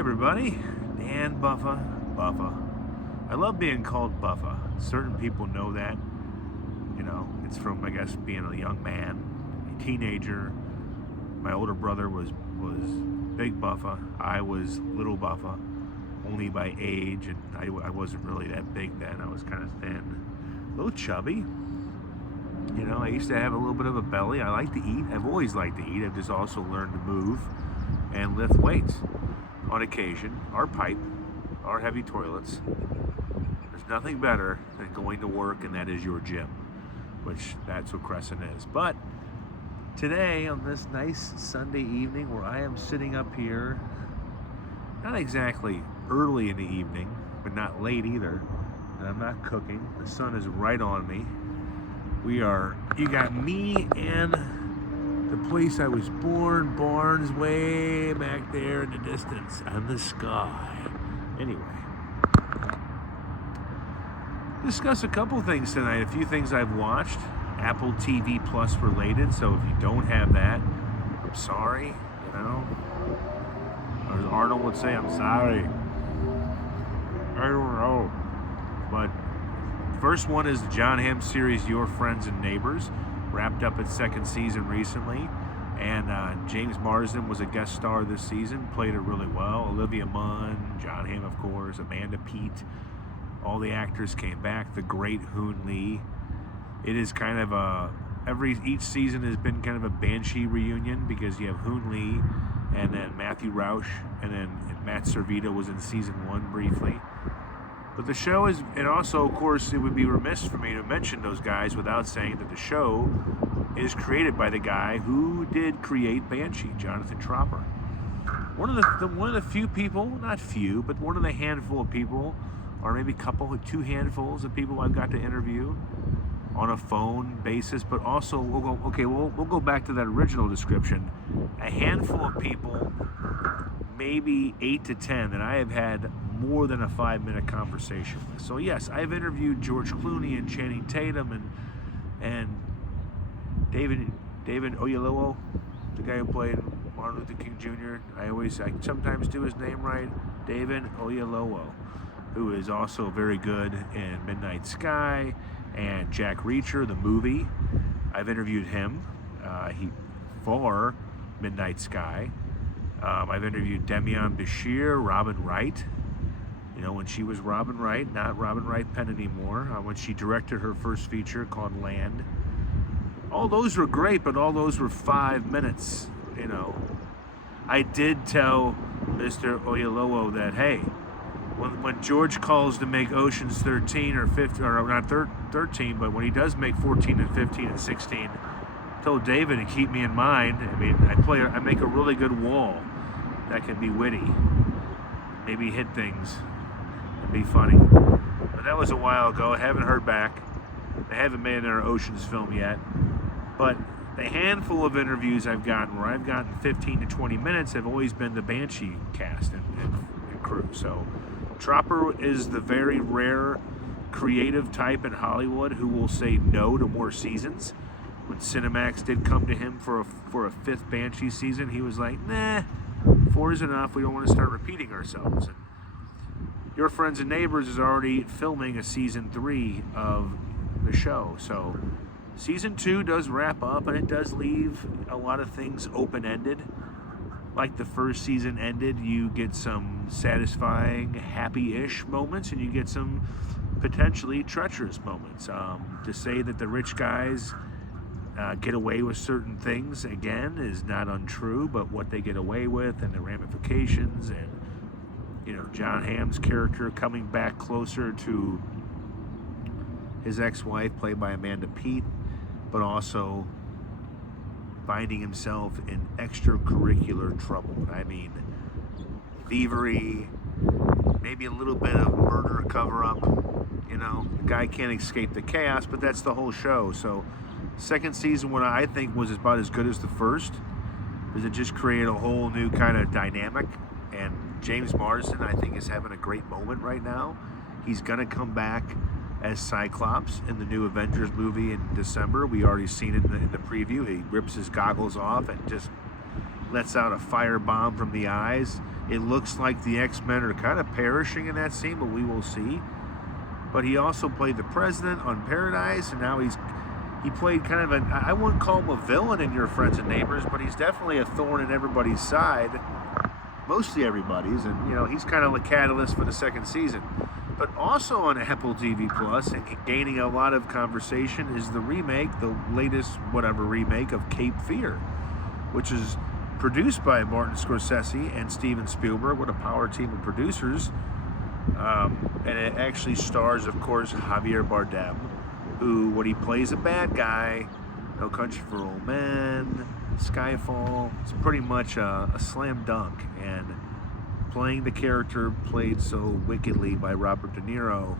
everybody, Dan Buffa. I love being called Buffa. Certain people know that. You know, it's from, I guess, being a young man, a teenager. My older brother was big Buffa. I was little Buffa, only by age, and I wasn't really that big then. I was kind of thin, a little chubby. You know, I used to have a little bit of a belly. I like to eat. I've always liked to eat. I've just also learned to move and lift weights on occasion. Our pipe, our heavy toilets. There's nothing better than going to work, and that is your gym, which that's what Crescent is. But today, on this nice Sunday evening where I am sitting up here, not exactly early in the evening, but not late either, and I'm not cooking. The sun is right on me. You got me and the place I was born, Barnes, way back there in the distance, on the sky. Anyway, discuss a couple things tonight. A few things I've watched, Apple TV Plus related. So if you don't have that, I'm sorry. You know, or as Arnold would say, I'm sorry. I don't know, but first one is the John Hamm series, Your Friends and Neighbors, wrapped up its second season recently, and James Marsden was a guest star this season, played it really well. Olivia Munn, John Hamm, of course, Amanda Peet, all the actors came back. The great Hoon Lee. It is kind of each season has been kind of a Banshee reunion because you have Hoon Lee, and then Matthew Rauch, and then Matt Servita was in season one briefly. But the show is, and also, of course, it would be remiss for me to mention those guys without saying that the show is created by the guy who did create Banshee, Jonathan Tropper. One of the few people, not few, but one of the handful of people, or maybe two handfuls of people I've got to interview on a phone basis. But also, we'll go back to that original description. A handful of people, maybe 8 to 10, that I have had more than a 5-minute conversation with. So yes, I've interviewed George Clooney and Channing Tatum and David Oyelowo, the guy who played Martin Luther King Jr. I sometimes do his name right, David Oyelowo, who is also very good in Midnight Sky and Jack Reacher, the movie. I've interviewed him for Midnight Sky. I've interviewed Demian Bashir, Robin Wright. You know, when she was Robin Wright, not Robin Wright Penn anymore, when she directed her first feature called Land. All those were great, but all those were 5 minutes, you know. I did tell Mr. Oyelowo that, hey, when George calls to make Oceans 13 or 15, or not 13, but when he does make 14 and 15 and 16, I told David to keep me in mind. I mean, I make a really good wall that can be witty, maybe hit things, and be funny. But that was a while ago. I haven't heard back. They haven't made their Oceans film yet. But the handful of interviews I've gotten where I've gotten 15 to 20 minutes have always been the Banshee cast and crew. So Tropper is the very rare creative type in Hollywood who will say no to more seasons. When Cinemax did come to him for a fifth Banshee season, he was like, nah, 4 is enough. We don't want to start repeating ourselves. And Your Friends and Neighbors is already filming a season 3 of the show. So season 2 does wrap up, and it does leave a lot of things open-ended. Like the first season ended, you get some satisfying, happy-ish moments, and you get some potentially treacherous moments. To say that the rich guys get away with certain things, again, is not untrue, but what they get away with and the ramifications, and, you know, John Hamm's character coming back closer to his ex-wife, played by Amanda Peet, but also finding himself in extracurricular trouble. I mean, thievery, maybe a little bit of murder cover-up. You know, the guy can't escape the chaos, but that's the whole show. So second season, what I think was about as good as the first, because it just created a whole new kind of dynamic. And James Marsden, I think, is having a great moment right now. He's going to come back as Cyclops in the new Avengers movie in December. We already seen it in the preview. He rips his goggles off and just lets out a firebomb from the eyes. It looks like the X-Men are kind of perishing in that scene, but we will see. But he also played the president on Paradise, and now he played kind of I wouldn't call him a villain in Your Friends and Neighbors, but he's definitely a thorn in everybody's side, mostly everybody's, and he's kind of the catalyst for the second season. But also on Apple TV Plus and gaining a lot of conversation is the latest remake of Cape Fear, which is produced by Martin Scorsese and Steven Spielberg. What a power team of producers. And it actually stars, of course, Javier Bardem, when he plays a bad guy, No Country for Old Men, Skyfall, it's pretty much a slam dunk. And playing the character played so wickedly by Robert De Niro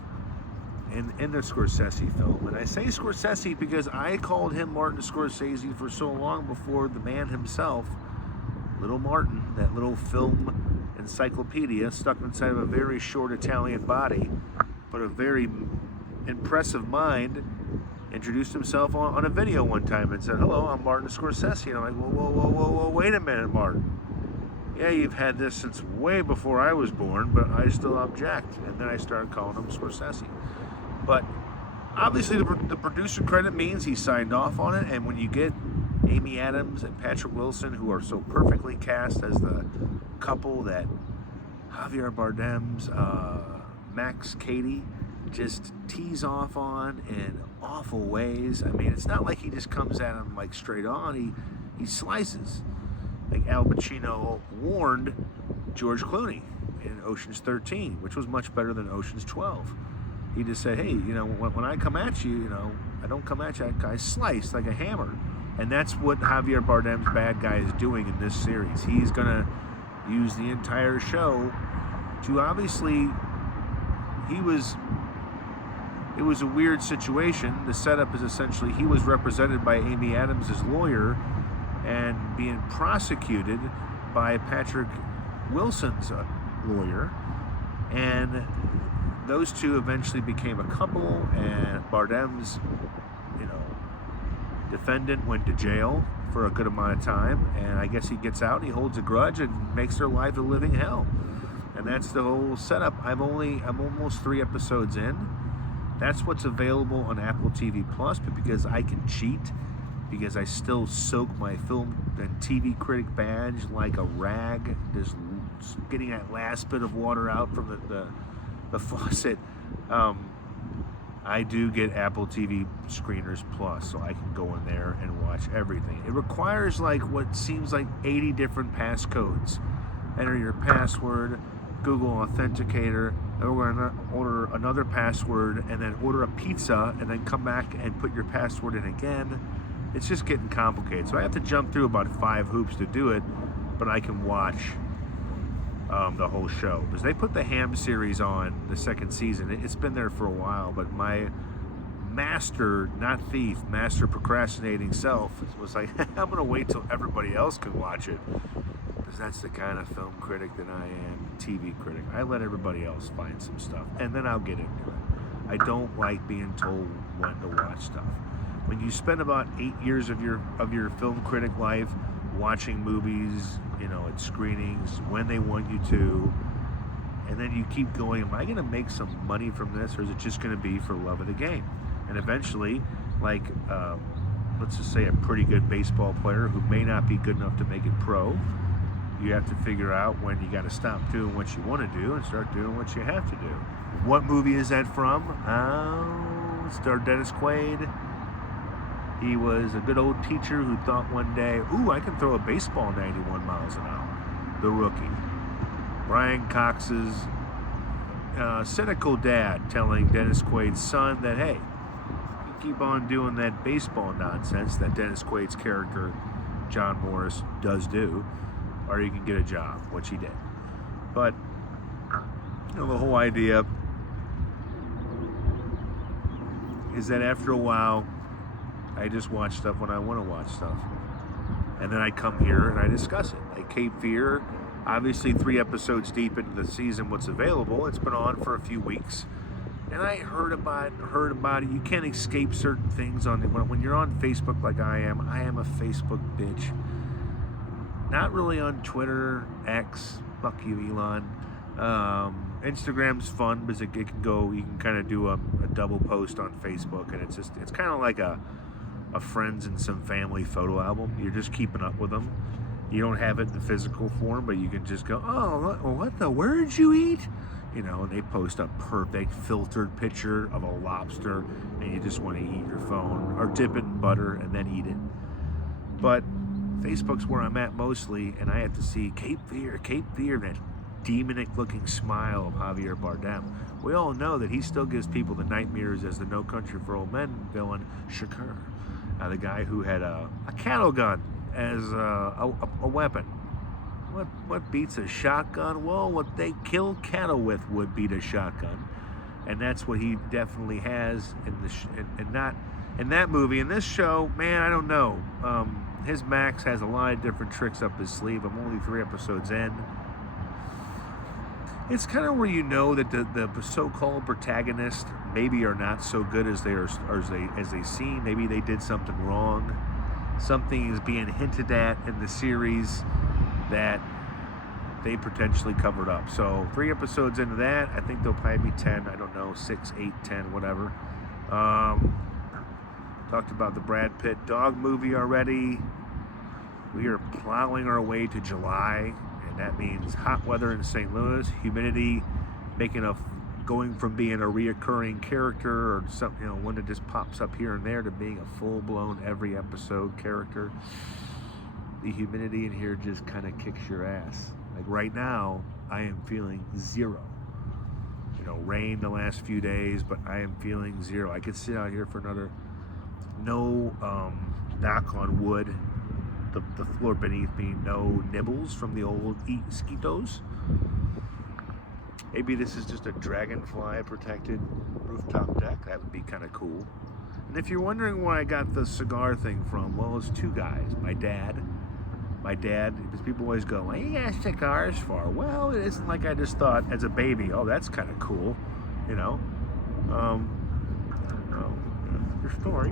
in the Scorsese film. And I say Scorsese because I called him Martin Scorsese for so long before the man himself, Little Martin, that little film encyclopedia stuck inside of a very short Italian body, but a very impressive mind, introduced himself on a video one time and said, "Hello, I'm Martin Scorsese." And I'm like, whoa, wait a minute, Martin. Yeah, you've had this since way before I was born, but I still object. And then I started calling him Scorsese. But obviously the producer credit means he signed off on it, and when you get Amy Adams and Patrick Wilson, who are so perfectly cast as the couple that Javier Bardem's Max Cady just tease off on in awful ways. I mean, it's not like he just comes at him like straight on. He slices. Like Al Pacino warned George Clooney in Ocean's 13, which was much better than Ocean's 12. He just said, hey, when I come at you, I don't come at you, I slice like a hammer. And that's what Javier Bardem's bad guy is doing in this series. He's going to use the entire show to obviously, it was a weird situation. The setup is essentially he was represented by Amy Adams' lawyer and being prosecuted by Patrick Wilson's lawyer. And those two eventually became a couple, and Bardem's, defendant went to jail for a good amount of time, and I guess he gets out and he holds a grudge and makes their life a living hell. And that's the whole setup. I'm almost 3 episodes in. That's what's available on Apple TV Plus, but because I can cheat, because I still soak my film and TV critic badge like a rag, just getting that last bit of water out from the faucet, I do get Apple TV Screeners Plus, so I can go in there and watch everything. It requires like what seems like 80 different passcodes. Enter your password, Google Authenticator, and we're going to order another password, and then order a pizza, and then come back and put your password in again. It's just getting complicated. So I have to jump through about 5 hoops to do it, but I can watch the whole show. Because they put the Ham series on the second season. It's been there for a while, but my master procrastinating self was like, I'm going to wait till everybody else can watch it. Because that's the kind of film critic that I am, TV critic. I let everybody else find some stuff, and then I'll get into it. I don't like being told when to watch stuff. When you spend about 8 years of your film critic life watching movies, at screenings, when they want you to, and then you keep going, am I going to make some money from this, or is it just going to be for love of the game? And eventually, like, let's just say a pretty good baseball player who may not be good enough to make it pro, you have to figure out when you got to stop doing what you want to do and start doing what you have to do. What movie is that from? It starred Dennis Quaid. He was a good old teacher who thought one day, I can throw a baseball 91 miles an hour. The Rookie. Brian Cox's cynical dad telling Dennis Quaid's son that, hey, you keep on doing that baseball nonsense that Dennis Quaid's character, John Morris, does do, or you can get a job, which he did. But, the whole idea is that after a while, I just watch stuff when I want to watch stuff. And then I come here and I discuss it. Like Cape Fear, obviously 3 episodes deep into the season, what's available. It's been on for a few weeks. And I heard about it. You can't escape certain things when you're on Facebook like I am a Facebook bitch. not really on Twitter, X, fuck you, Elon. Instagram's fun because it can go, you can kind of do a double post on Facebook, and it's kind of like a friends and some family photo album. You're just keeping up with them. You don't have it in the physical form, but you can just go, oh, what the words you eat? You know, and they post a perfect filtered picture of a lobster, and you just want to eat your phone or dip it in butter and then eat it. But Facebook's where I'm at mostly, and I have to see Cape Fear, that demonic-looking smile of Javier Bardem. We all know that he still gives people the nightmares as the No Country for Old Men villain, Shakur, the guy who had a cattle gun as a weapon. What beats a shotgun? Well, what they kill cattle with would beat a shotgun, and that's what he definitely has in that movie. In this show, man, I don't know. His Max has a lot of different tricks up his sleeve. I'm only 3 episodes in. It's kind of where you know that the so-called protagonists maybe are not so good as they seem. Maybe they did something wrong. Something is being hinted at in the series that they potentially covered up. So 3 episodes into that, I think there'll probably be 10. I don't know, 6, 8, 10, whatever. Talked about the Brad Pitt dog movie already. We are plowing our way to July, and that means hot weather in St. Louis, humidity, going from being a reoccurring character or something, one that just pops up here and there to being a full-blown every episode character. The humidity in here just kind of kicks your ass. Like right now, I am feeling 0. Rain the last few days, but I am feeling 0. I could sit out here for another, no knock on wood, the floor beneath me, no nibbles from the old mosquitoes. Maybe this is just a dragonfly protected rooftop deck. That would be kind of cool. And if you're wondering where I got the cigar thing from, well, it's 2 guys. My dad, because people always go, what do you got cigars for? Well, it isn't like I just thought as a baby, oh, that's kind of cool, Your story.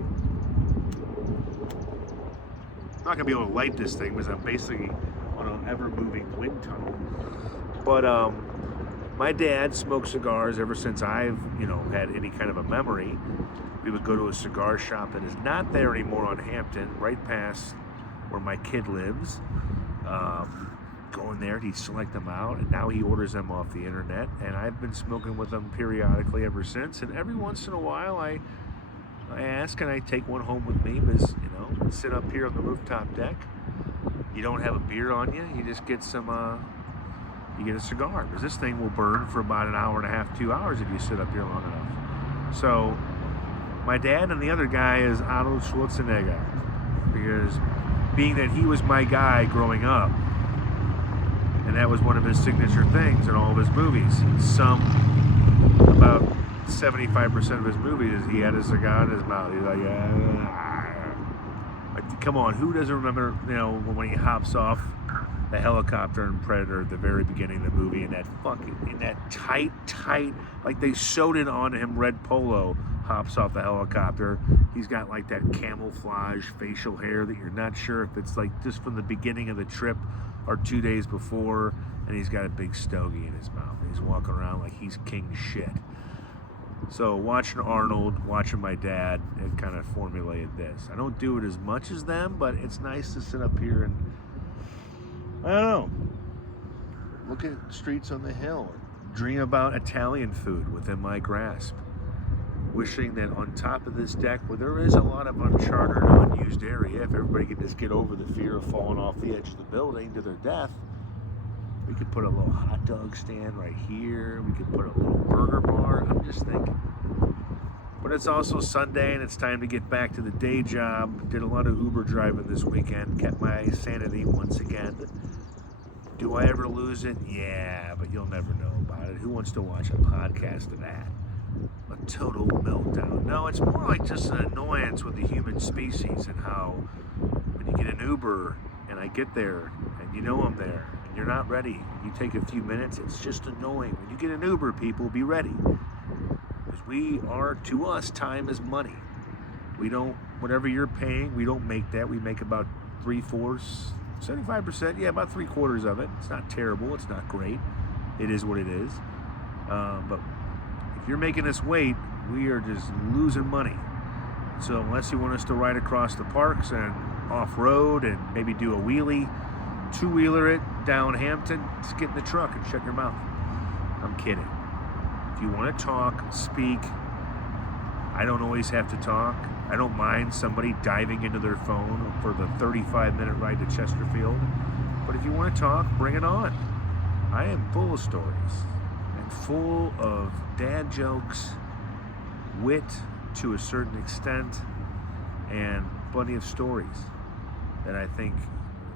I'm not going to be able to light this thing because I'm basically on an ever-moving wind tunnel. But my dad smoked cigars ever since I've, had any kind of a memory. We would go to a cigar shop that is not there anymore on Hampton, right past where my kid lives. Go in there, he'd select them out, and now he orders them off the internet, and I've been smoking with them periodically ever since. And every once in a while I ask, can I take one home with me? Because, sit up here on the rooftop deck. You don't have a beer on you, you just get some, you get a cigar. Because this thing will burn for about an hour and a half, 2 hours if you sit up here long enough. So, my dad and the other guy is Arnold Schwarzenegger. Because being that he was my guy growing up, and that was one of his signature things in all of his movies. About 75% of his movies, he had a cigar in his mouth. He's like, come on, who doesn't remember, when he hops off the helicopter in Predator at the very beginning of the movie, in that tight, like they sewed it on him, red polo, hops off the helicopter. He's got like that camouflage facial hair that you're not sure if it's like just from the beginning of the trip or 2 days before, and he's got a big stogie in his mouth. He's walking around like he's king shit. So watching Arnold, watching my dad, it kind of formulated this. I don't do it as much as them, but it's nice to sit up here and, I don't know, look at streets on the hill, dream about Italian food within my grasp. Wishing that on top of this deck, where there is a lot of uncharted, unused area, if everybody could just get over the fear of falling off the edge of the building to their death, we could put a little hot dog stand right here. We could put a little burger bar. I'm just thinking. But it's also Sunday, and it's time to get back to the day job. Did a lot of Uber driving this weekend. Kept my sanity once again. Do I ever lose it? Yeah, but you'll never know about it. Who wants to watch a podcast of that? A total meltdown. No, it's more like just an annoyance with the human species, and how when you get an Uber and I get there and I'm there and you're not ready, you take a few minutes, it's just annoying. When you get an Uber, people, be ready. Because to us, time is money. We don't, whatever you're paying, we don't make that. We make about 3/4, 75%, yeah, about 3/4 of it. It's not terrible. It's not great. It is what it is. But if you're making us wait, we are just losing money. So unless you want us to ride across the parks and off-road and maybe do a wheelie, two-wheeler it down Hampton, just get in the truck and shut your mouth. I'm kidding. If you want to talk, speak. I don't always have to talk. I don't mind somebody diving into their phone for the 35-minute ride to Chesterfield. But if you want to talk, bring it on. I am full of stories and full of dad jokes, wit to a certain extent, and plenty of stories that I think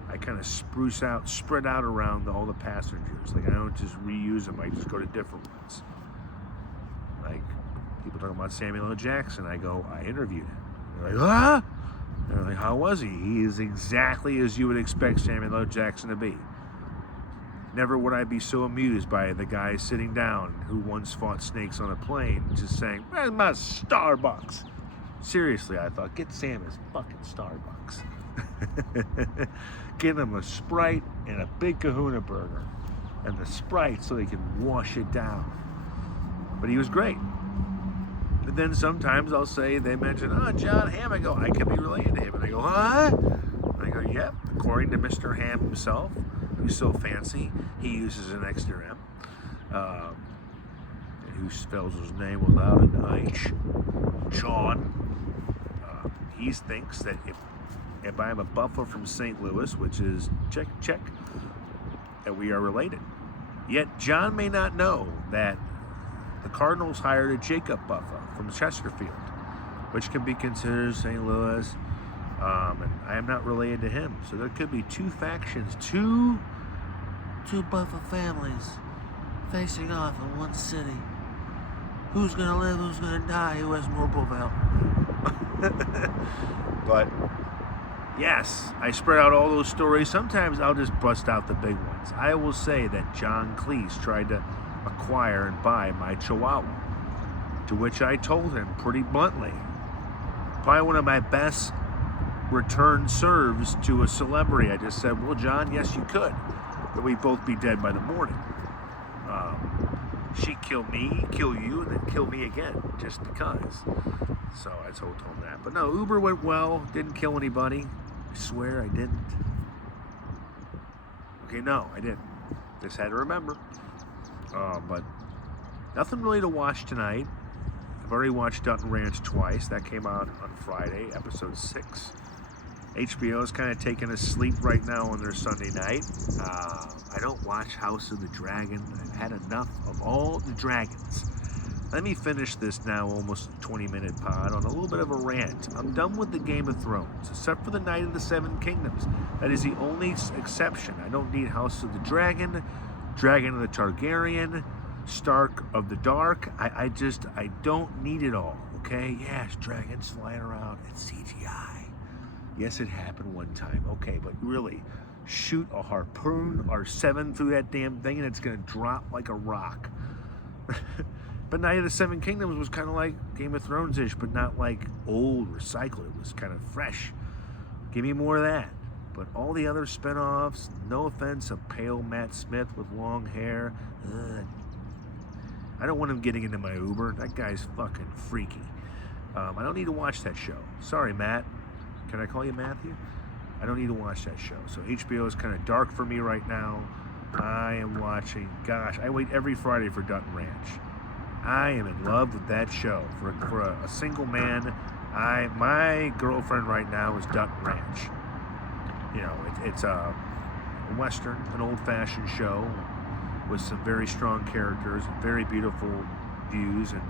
I kind of spread out around all the passengers. Like, I don't just reuse them, I just go to different ones. Like, people talking about Samuel L. Jackson, I go, I interviewed him. They're like, ah? They're like, how was he? He is exactly as you would expect Samuel L. Jackson to be. Never would I be so amused by the guy sitting down who once fought snakes on a plane, just saying, where's my Starbucks? Seriously, I thought, get Sam his fucking Starbucks. Get him a Sprite and a big Kahuna burger. And the Sprite so he can wash it down. But he was great. But then sometimes I'll say, they mention, John Hamm. I go, I could be related to him. And they go, huh? And I go, yep. According to Mr. Hamm himself, who's so fancy, he uses an extra M. And who spells his name without an H. John. He thinks that if I am a Buffalo from St. Louis, which is check, that we are related. Yet John may not know that the Cardinals hired a Jacob Buffa from Chesterfield, which can be considered St. Louis, and I am not related to him. So there could be two factions, two Buffa families facing off in one city. Who's gonna live? Who's gonna die? Who has more Bovel? But yes, I spread out all those stories. Sometimes I'll just bust out the big ones. I will say that John Cleese tried to acquire and buy my Chihuahua, to which I told him pretty bluntly, probably one of my best return serves to a celebrity. I just said, well, John, yes, you could, but we'd both be dead by the morning. She'd kill me, kill you, and then kill me again, just because. So I told him that. But no, Uber went well, didn't kill anybody. I swear I didn't. Okay, no, I didn't. Just had to remember. But nothing really to watch tonight. I've already watched Dutton Ranch twice. That came out on Friday, episode 6. HBO is kind of taking a sleep right now on their Sunday night. I don't watch House of the Dragon. I've had enough of all the dragons. Let me finish this now, almost 20-minute pod, on a little bit of a rant. I'm done with the Game of Thrones, except for the Night of the Seven Kingdoms. That is the only exception. I don't need House of the Dragon, Dragon of the Targaryen, Stark of the Dark. I don't need it all, okay? Yes, dragons flying around. It's CGI. Yes, it happened one time. Okay, but really, shoot a harpoon or 7 through that damn thing and it's going to drop like a rock. But Night of the Seven Kingdoms was kind of like Game of Thrones-ish, but not like old, recycled. It was kind of fresh. Give me more of that. But all the other spinoffs, no offense, a pale Matt Smith with long hair. I don't want him getting into my Uber. That guy's fucking freaky. I don't need to watch that show. Sorry, Matt. Can I call you Matthew? I don't need to watch that show. So HBO is kind of dark for me right now. I am watching, gosh, I wait every Friday for Dutton Ranch. I am in love with that show. For a single man, my girlfriend right now is Dutton Ranch. You know, it's a Western, an old-fashioned show with some very strong characters and very beautiful views. And,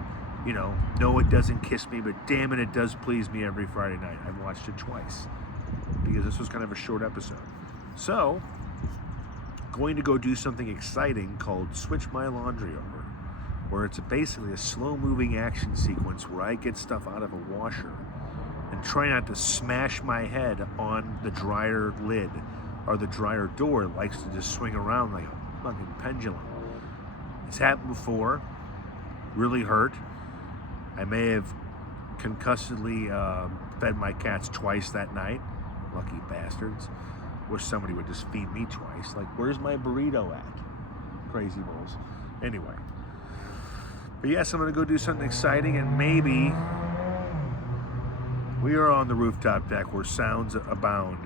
you know, no, it doesn't kiss me, but damn it, it does please me every Friday night. I've watched it twice because this was kind of a short episode. So, going to go do something exciting called Switch My Laundry Over, where it's basically a slow-moving action sequence where I get stuff out of a washer and try not to smash my head on the dryer lid or the dryer door. It likes to just swing around like a fucking pendulum. It's happened before. Really hurt. I may have concussedly fed my cats twice that night. Lucky bastards. Wish somebody would just feed me twice. Like, where's my burrito at? Crazy Bulls. Anyway. But yes, I'm going to go do something exciting, and maybe we are on the rooftop deck where sounds abound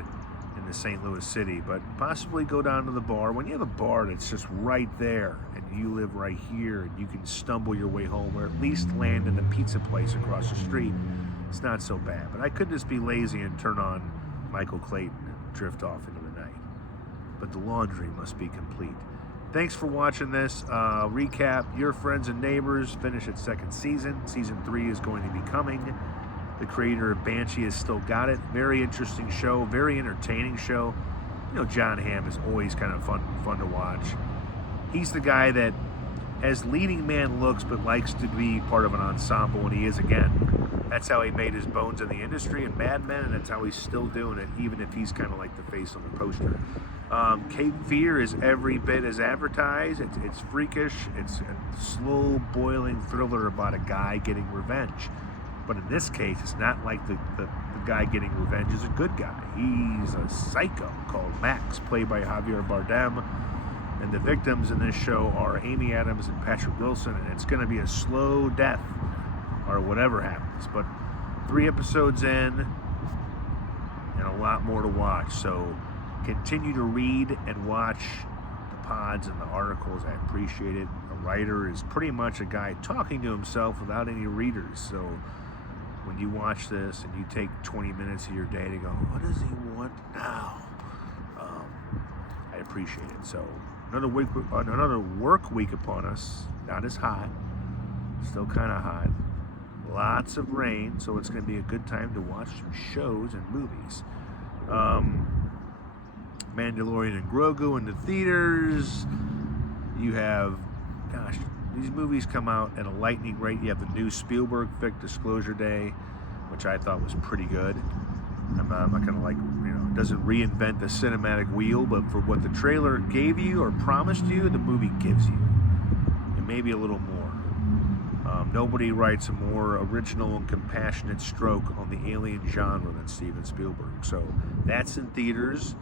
in the St. Louis city, but possibly go down to the bar. When you have a bar that's just right there and you live right here and you can stumble your way home or at least land in the pizza place across the street, it's not so bad. But I could just be lazy and turn on Michael Clayton and drift off into the night. But the laundry must be complete. Thanks for watching this. Recap, Your Friends and Neighbors finished its second season. Season 3 is going to be coming. The creator of Banshee has still got it. Very interesting show, very entertaining show. You know, John Hamm is always kind of fun to watch. He's the guy that has leading man looks but likes to be part of an ensemble, and he is again. That's how he made his bones in the industry in Mad Men, and that's how he's still doing it, even if he's kind of like the face on the poster. Cape Fear is every bit as advertised. It's freakish. It's a slow boiling thriller about a guy getting revenge. But in this case, it's not like the guy getting revenge is a good guy. He's a psycho called Max, played by Javier Bardem. And the victims in this show are Amy Adams and Patrick Wilson. And it's going to be a slow death or whatever happens. But 3 episodes in and a lot more to watch. So continue to read and watch the pods and the articles. I appreciate it. A writer is pretty much a guy talking to himself without any readers. So when you watch this and you take 20 minutes of your day to go, what does he want now? I appreciate it. So another work week upon us. Not as hot. Still kind of hot. Lots of rain, so it's going to be a good time to watch some shows and movies. Mandalorian and Grogu in the theaters. You have, gosh, these movies come out at a lightning rate. You have the new Spielberg Vic Disclosure Day, which I thought was pretty good. I'm not going to doesn't reinvent the cinematic wheel, but for what the trailer gave you or promised you, the movie gives you. And maybe a little more. Nobody writes a more original and compassionate stroke on the alien genre than Steven Spielberg. So that's in theaters.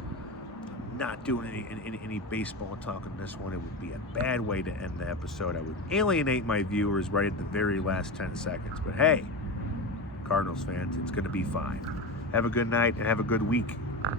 Not doing any baseball talk on this one. It would be a bad way to end the episode. I would alienate my viewers right at the very last 10 seconds. But hey, Cardinals fans, it's going to be fine. Have a good night and have a good week.